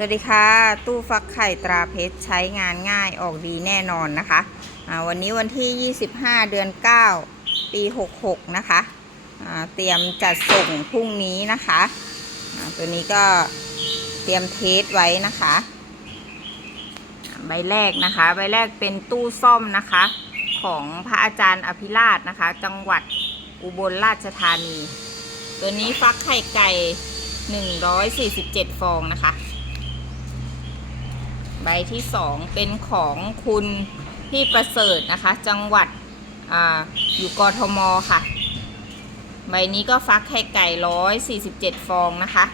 สวัสดีค่ะ ตู้ฟักไข่ตราเพชรใช้งานง่ายออกดีแน่นอนนะคะวันนี้วันที่ 25 เดือน 9 ปี 66 นะคะเตรียมจัดส่งพรุ่งนี้นะคะตัวนี้ก็เตรียมเทสไว้นะคะ ใบแรกนะคะ ใบแรกเป็นตู้ซ่อมนะคะ ของพระอาจารย์อภิราชนะคะ จังหวัดอุบลราชธานี ตัวนี้ฟักไข่ไก่ 147 ฟองนะคะ บที่สองเป็นของคุณพี่ประเสริฐนะคะ จังหวัดออยู่กทมค่ะ ใบนี้ก็ฟักไข่ไก่ร้อยสี่สิบเจ็ดฟองนะคะ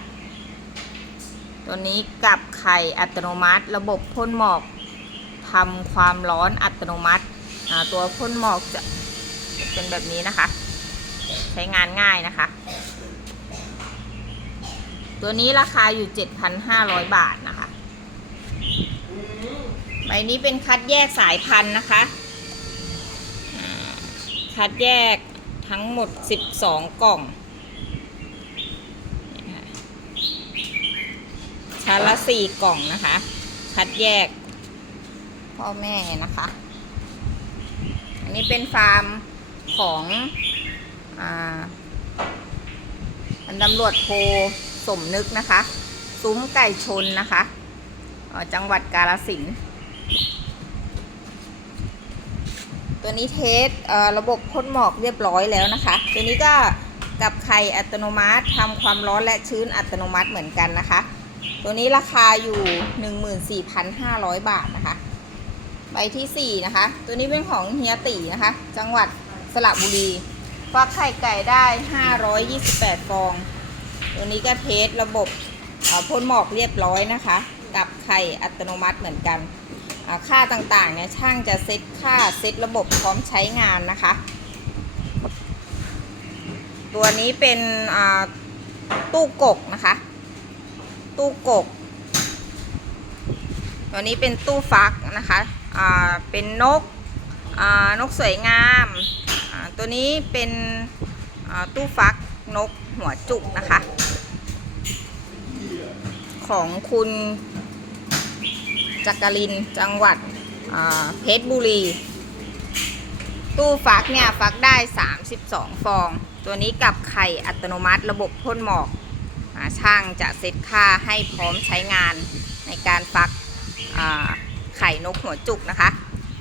ตัวนี้กับไข่อัตโนมัติ ระบบพ่นหมอกทำความร้อนอัตโนมัติตัวพ่นหมอกจะเป็นแบบนี้นะคะ ใช้งานง่ายนะคะ ตัวนี้ราคาอยู่ 7,500 บาทนะคะ ใบนี้เป็นคัดแยกสายพันธุ์นะคะ คัดแยกทั้งหมด 12 กล่องนี่ค่ะชั้นละ 4 กล่องนะคะ คัดแยก พ่อแม่นะคะ อันนี้เป็นฟาร์มของอันตำรวจโทสมนึกนะคะ ซุ้มไก่ชนนะคะ จังหวัดกาลสินธุ์ ตัวนี้เทสเระบบพ่นหมอกเรียบร้อยแล้วนะคะ ตัวนี้ก็กับไข่อัตโนมัติทำความร้อนและชื้นอัตโนมัติเหมือนกันนะคะ ตัวนี้ราคาอยู่ 14,500 บาทนะคะ ใบทีสี่ 4 นะคะ ตัวนี้เป็นของเฮียตีนะคะ จังหวัดสระบุรีฟักไข่ไก่ได้ 528 ฟอง ตัวนี้ก็เทสระบบพ่นหมอกเรียบร้อยนะคะ กับไข่อัตโนมัติเหมือนกัน ค่าต่างๆเนี่ยช่างจะเซตค่าเซตระบบพร้อมใช้งานนะคะ ตัวนี้เป็นตู้กกนะคะ ตู้กก ตัวนี้เป็นตู้ฟักนะคะเป็นนกนกสวยงามตัวนี้เป็นตู้ฟักนกหัวจุกนะคะ ของคุณ จักรินจังหวัดเพชรบุรี ตู้ฟักเนี่ยฟักได้ 32 ฟอง ตัวนี้กับไข่อัตโนมัติระบบพ่นหมอกช่างจะเซตค่าให้พร้อมใช้งานในการฟักไข่นกหัวจุกนะคะ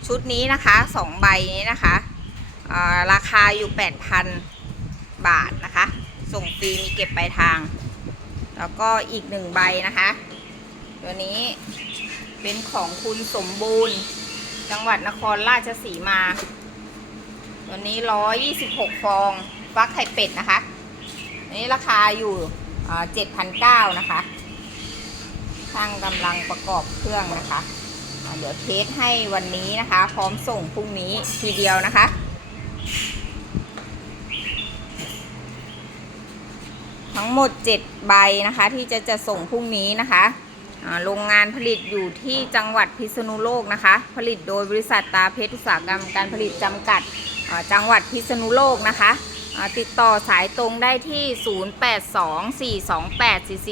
ชุดนี้นะคะ2ใบนี้นะคะราคาอยู่ 8,000 บาทนะคะ ส่งฟรีมีเก็บปลายทาง แล้วก็อีกหนึ่งใบนะคะ ตัวนี้ เป็นของคุณสมบูรณ์ จังหวัดนครราชสีมา ตัวนี้126ฟองฟักไข่เป็ดนะคะนี้ราคาอยู่เจ็ดพันเก้านะคะช่างกำลังประกอบเครื่องนะคะ เดี๋ยวเทสให้วันนี้นะคะ พร้อมส่งพรุ่งนี้ทีเดียวนะคะทั้งหมด 7 ใบนะคะ ที่จะจะส่งพรุ่งนี้นะคะ โรงงานผลิตอยู่ที่จังหวัดพิษณุโลกนะคะ ผลิตโดยบริษัทตาเพชรอุตสาหกรรมการผลิตจำกัดจังหวัดพิษณุโลกนะคะติดต่อสายตรงได้ที่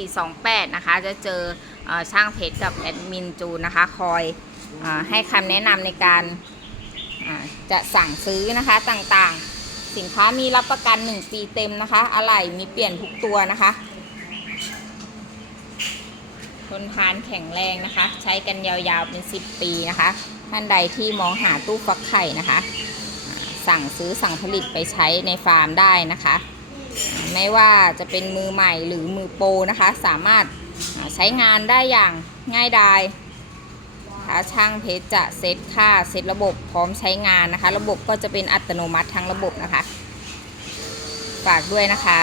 0824284428 นะคะ จะเจอช่างเพชรกับแอดมินจูนะคะ คอยอให้คำแนะนำในการจะสั่งซื้อนะคะต่างๆ สินค้ามีรับประกัน 1 ปีเต็มนะคะ อะไหล่มีเปลี่ยนทุกตัวนะคะ ทนทานแข็งแรงนะคะ ใช้กันยาวๆเป็น 10 ปีนะคะ ท่านใดที่มองหาตู้ฟักไข่นะคะ สั่งซื้อสั่งผลิตไปใช้ในฟาร์มได้นะคะ ไม่ว่าจะเป็นมือใหม่หรือมือโปรนะคะ สามารถใช้งานได้อย่างง่ายดายถ้าช่างเพชรจะเซตค่าเซตระบบพร้อมใช้งานนะคะ ระบบก็จะเป็นอัตโนมัติทั้งระบบนะคะ ฝากด้วยนะคะ